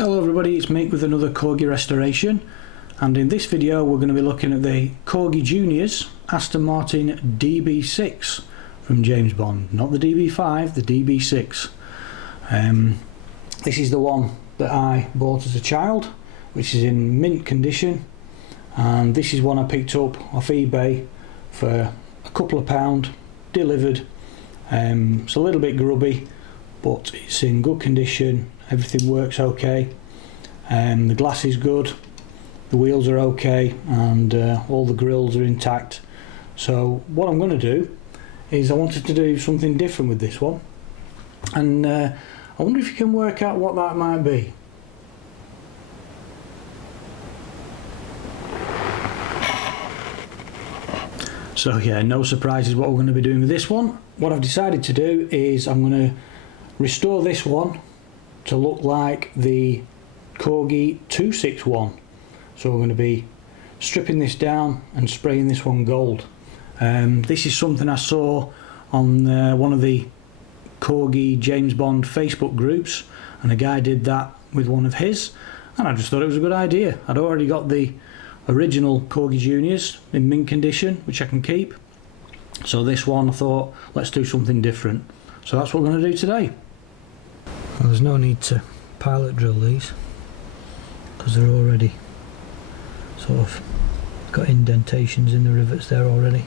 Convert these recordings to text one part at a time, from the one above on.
Hello everybody, it's Mick with another Corgi restoration, and in this video we're going to be looking at the Corgi Juniors Aston Martin DB6 from James Bond. Not the DB5, the DB6. This is the one that I bought as a child, which is in mint condition, and this is one I picked up off eBay for a couple of pound, delivered. It's a little bit grubby, but it's in good condition. Everything works okay, the glass is good, the wheels are okay, and all the grills are intact. So what I'm going to do is I wanted to do something different with this one, and I wonder if you can work out what that might be. So yeah, no surprises what we're going to be doing with this one. What I've decided to do is I'm going to restore this one to look like the Corgi 261. So we're going to be stripping this down and spraying this one gold. This is something I saw on one of the Corgi James Bond Facebook groups, and a guy did that with one of his, and I just thought it was a good idea. I'd already got the original Corgi Juniors in mint condition, which I can keep, so this one I thought, let's do something different. So that's what we're going to do today. Well, there's no need to pilot drill these because they're already sort of got indentations in the rivets there already,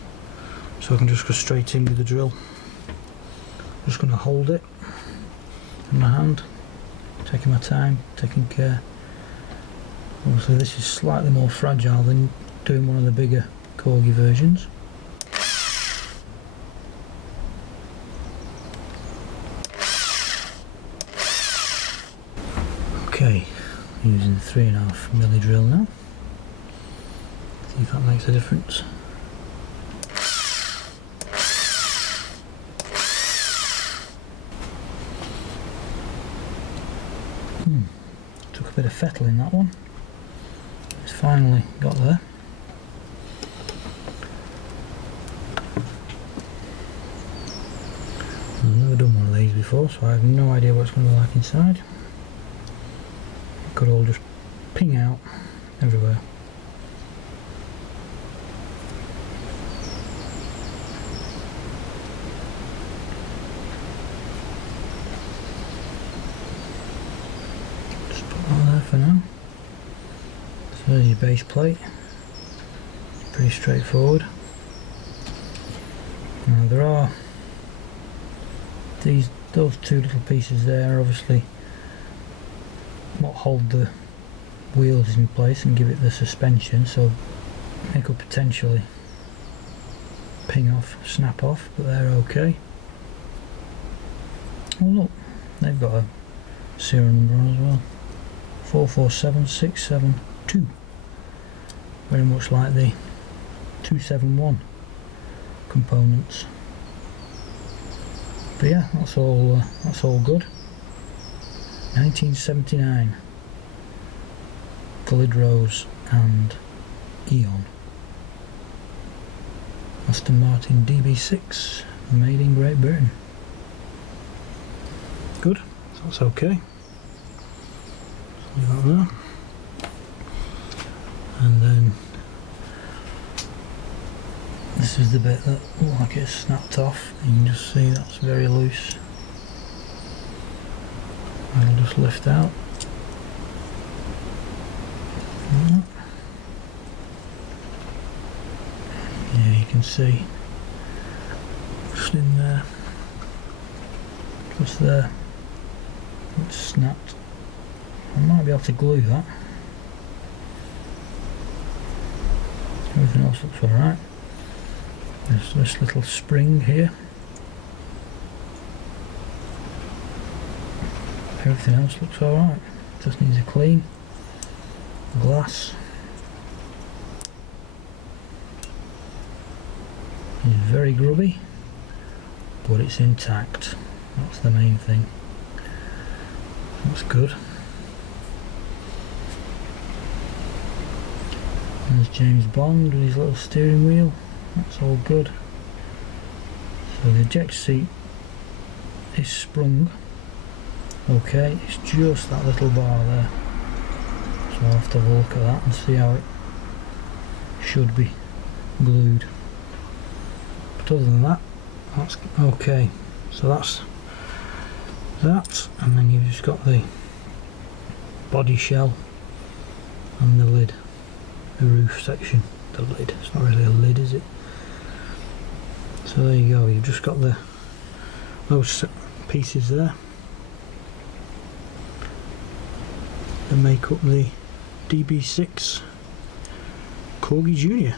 so I can just go straight in with the drill. I'm just going to hold it in my hand, taking my time, taking care. Obviously this is slightly more fragile than doing one of the bigger Corgi versions. Okay, using the 3.5mm drill now. See if that makes a difference. Took a bit of fettle in that one. It's finally got there. I've never done one of these before, so I have no idea what it's going to be like inside. It could all just ping out everywhere. Just put that there for now. So there's your base plate. It's pretty straightforward. Now there are those two little pieces there, obviously what hold the wheels in place and give it the suspension, so they could potentially ping off, snap off, but they're okay. Oh look, they've got a serial number on as well, 447672, very much like the 271 components. But yeah, that's all good. 1979, coloured rose and Eon. Aston Martin DB6, made in Great Britain. Good, that's okay. Leave that there. And then this is the bit that looks like it's snapped off. You can just see that's very loose. I'll just lift out. Yeah, you can see just in there, just there, it's snapped. I might be able to glue that. Everything else looks alright. There's this little spring here. Everything else looks alright, just needs a clean. Glass is very grubby, but it's intact, that's the main thing. That's good. There's James Bond with his little steering wheel, that's all good. So the eject seat is sprung Okay, it's just that little bar there, so I'll have to have a look at that and see how it should be glued. But other than that, that's okay. So that's that, and then you've just got the body shell and the lid, the roof section. The lid, it's not really a lid, is it? So there you go, you've just got those pieces there that make up the DB6 Corgi Junior.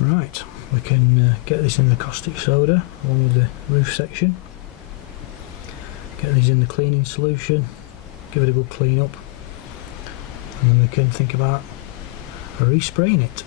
Right, we can get this in the caustic soda along with the roof section, get these in the cleaning solution, give it a good clean up, and then we can think about respraying it.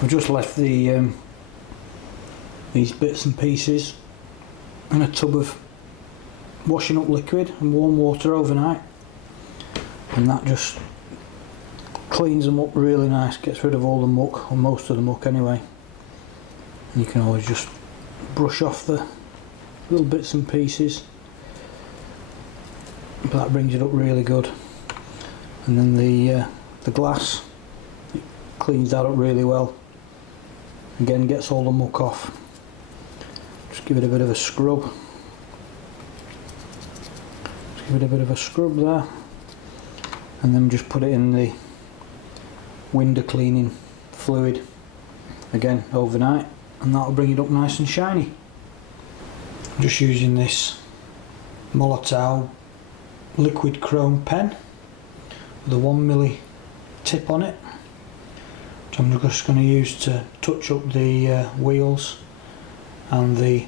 I've just left these bits and pieces in a tub of washing up liquid and warm water overnight, and that just cleans them up really nice, gets rid of all the muck, or most of the muck anyway. And you can always just brush off the little bits and pieces, but that brings it up really good. And then the glass, it cleans that up really well. Again, gets all the muck off. Just give it a bit of a scrub. Just give it a bit of a scrub there, and then just put it in the window cleaning fluid again overnight, and that'll bring it up nice and shiny. I'm just using this Molotow liquid chrome pen with a 1mm tip on it, which I'm just going to use to touch up the wheels and the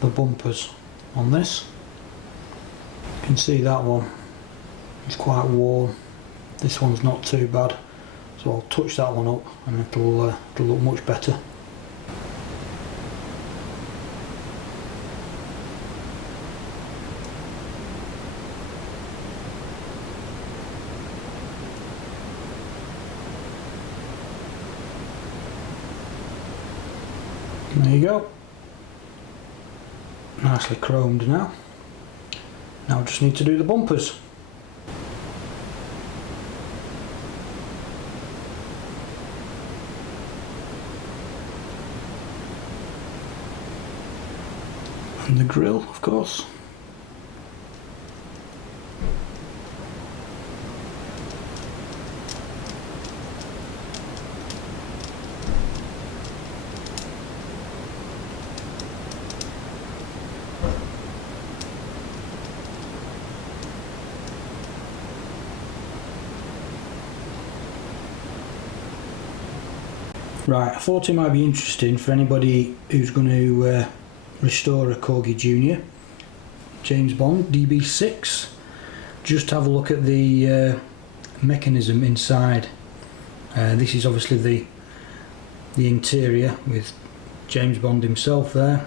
bumpers on this. You can see that one is quite worn, this one's not too bad, so I'll touch that one up and it'll look much better. There you go, nicely chromed now. Now I just need to do the bumpers. And the grille, of course. Right, I thought it might be interesting for anybody who's going to restore a Corgi Junior, James Bond DB6, just have a look at the mechanism inside. This is obviously the interior with James Bond himself there,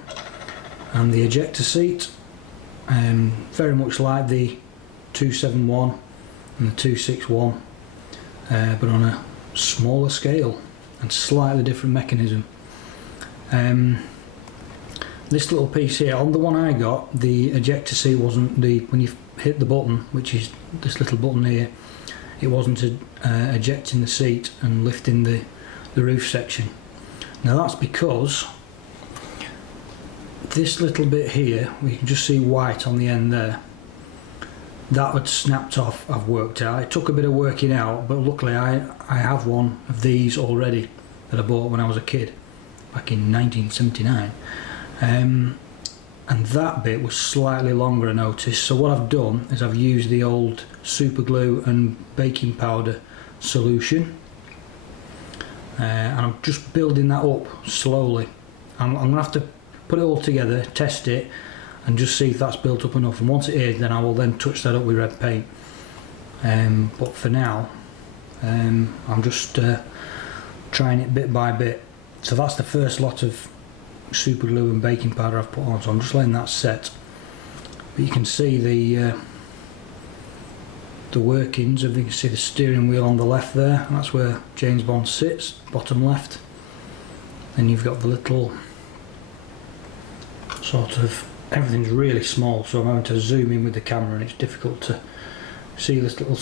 and the ejector seat, very much like the 271 and the 261, but on a smaller scale and slightly different mechanism. This little piece here, on the one I got, the ejector seat wasn't when you hit the button, which is this little button here, it wasn't ejecting the seat and lifting the roof section. Now that's because this little bit here, we can just see white on the end there, that had snapped off. I've worked out. It took a bit of working out, but luckily I have one of these already that I bought when I was a kid back in 1979. And that bit was slightly longer, I noticed. So what I've done is I've used the old super glue and baking powder solution, and I'm just building that up slowly. I'm going to have to put it all together, test it, and just see if that's built up enough. And once it is, then I will then touch that up with red paint. But for now, I'm just trying it bit by bit. So that's the first lot of super glue and baking powder I've put on, so I'm just letting that set. But you can see the workings of, you can see the steering wheel on the left there, and that's where James Bond sits, bottom left. Then you've got the little sort of, everything's really small, so I'm having to zoom in with the camera and it's difficult to see this little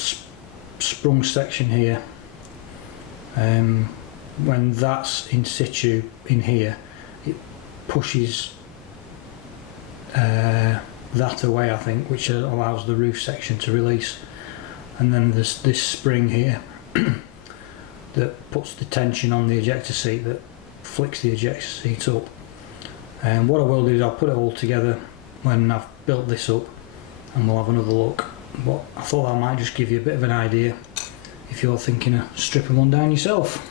sprung section here. When that's in situ in here, it pushes that away, I think, which allows the roof section to release. And then there's this spring here that puts the tension on the ejector seat, that flicks the ejector seat up. And what I will do is I'll put it all together when I've built this up, and we'll have another look. But I thought that might just give you a bit of an idea if you're thinking of stripping one down yourself.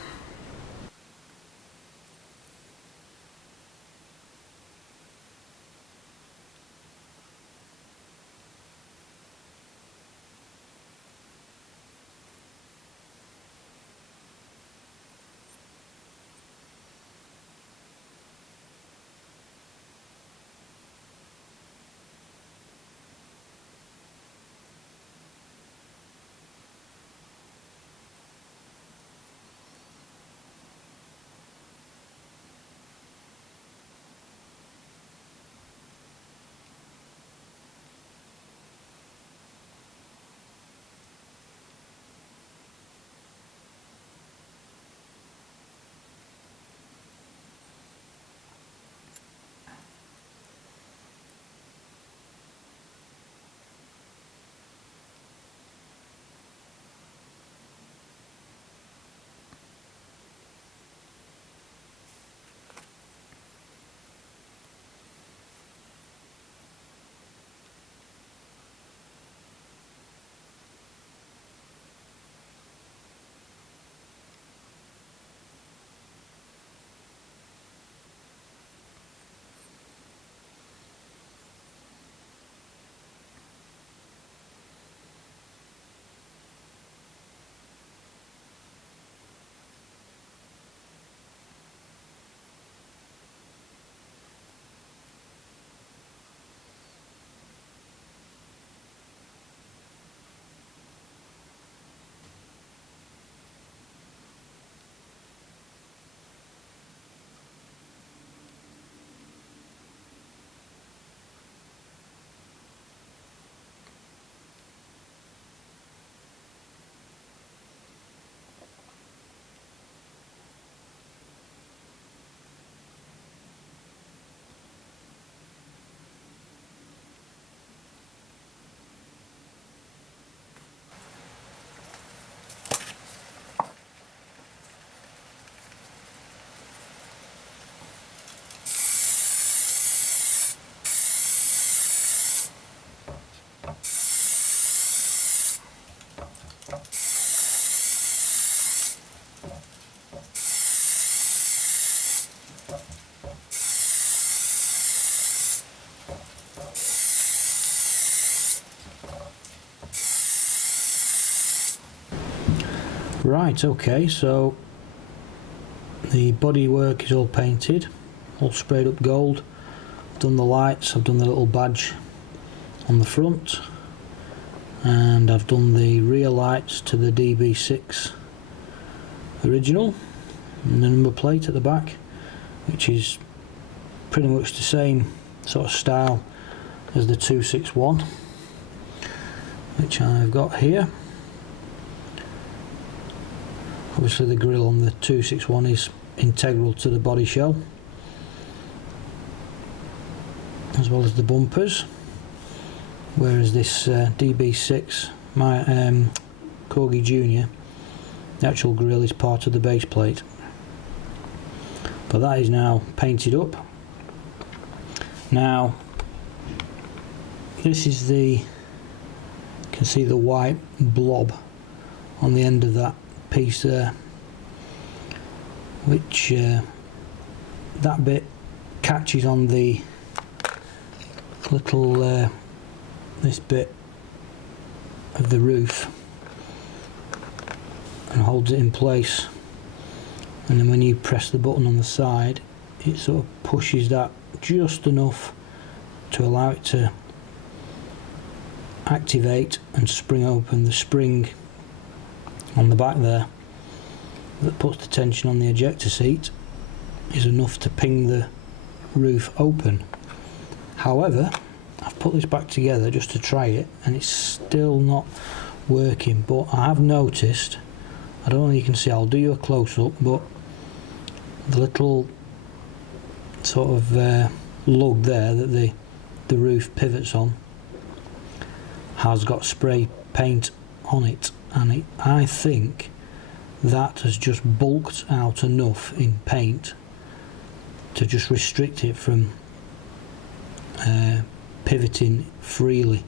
Right, okay, so the bodywork is all painted, all sprayed up gold. I've done the lights, I've done the little badge on the front, and I've done the rear lights to the DB6 original, and the number plate at the back, which is pretty much the same sort of style as the 261, which I've got here. Obviously the grille on the 261 is integral to the body shell, as well as the bumpers, whereas this DB6, my Corgi Junior, the actual grille is part of the base plate. But that is now painted up. Now this is the, you can see the white blob on the end of that piece there, which that bit catches on the little this bit of the roof and holds it in place, and then when you press the button on the side, it sort of pushes that just enough to allow it to activate and spring open. The spring on the back there that puts the tension on the ejector seat is enough to ping the roof open. However, I've put this back together just to try it and it's still not working, but I have noticed, I don't know if you can see, I'll do you a close-up, but the little sort of lug there that the roof pivots on has got spray paint on it, and I think that has just bulked out enough in paint to just restrict it from pivoting freely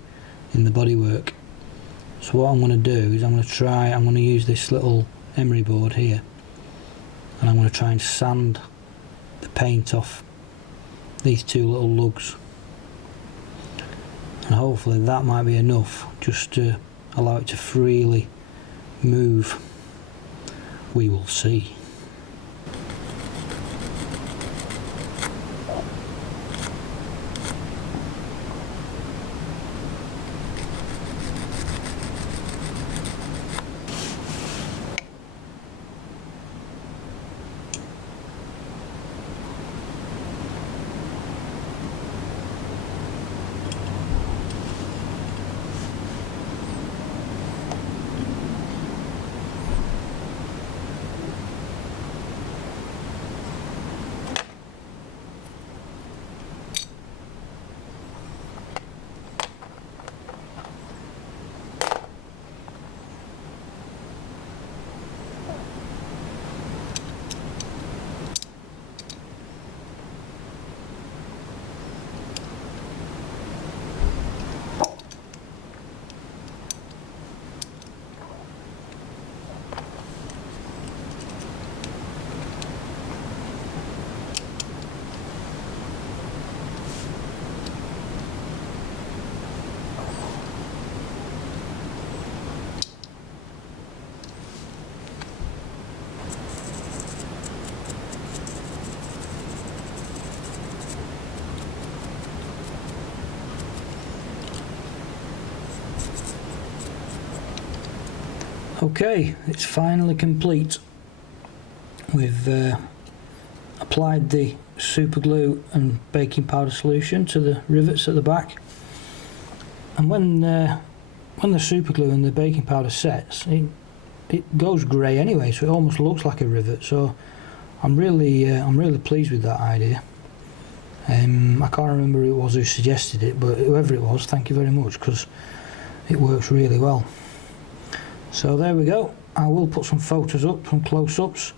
in the bodywork. So what I'm going to do is I'm going to use this little emery board here, and I'm going to try and sand the paint off these two little lugs, and hopefully that might be enough just to allow it to freely move. We will see. Okay, it's finally complete. We've applied the super glue and baking powder solution to the rivets at the back, and when the super glue and the baking powder sets, it goes grey anyway, so it almost looks like a rivet. So I'm really pleased with that idea. I can't remember who it was who suggested it, but whoever it was, thank you very much, because it works really well. So there we go. I will put some photos up, some close-ups.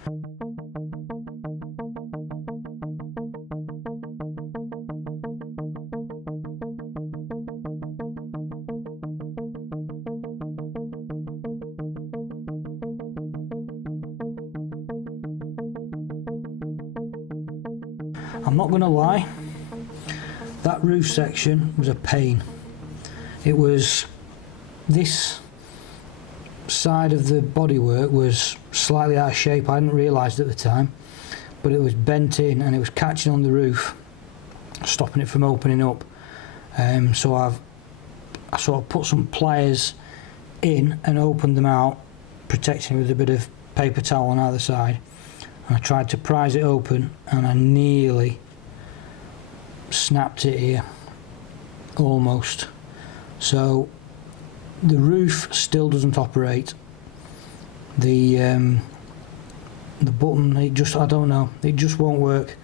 I'm not going to lie, that roof section was a pain. It was this side of the bodywork was slightly out of shape. I hadn't realised at the time, but it was bent in and it was catching on the roof, stopping it from opening up. So I sort of put some pliers in and opened them out, protecting it with a bit of paper towel on either side. And I tried to prise it open and I nearly snapped it here, almost. So the roof still doesn't operate. The button, I don't know, it just won't work.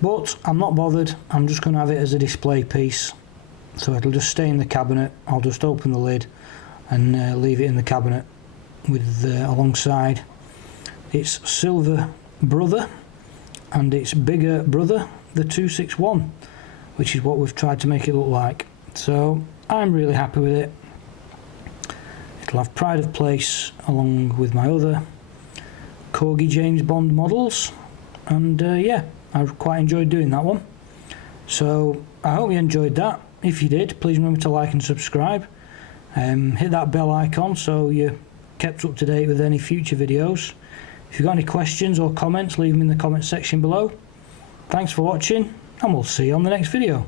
But I'm not bothered. I'm just going to have it as a display piece, so it'll just stay in the cabinet. I'll just open the lid and leave it in the cabinet with alongside its silver brother and its bigger brother, the 261, which is what we've tried to make it look like. So I'm really happy with it. It'll have pride of place along with my other Corgi James Bond models, and yeah, I quite enjoyed doing that one. So I hope you enjoyed that. If you did, please remember to like and subscribe. Hit that bell icon so you're kept up to date with any future videos. If you've got any questions or comments, leave them in the comment section below. Thanks for watching, and we'll see you on the next video.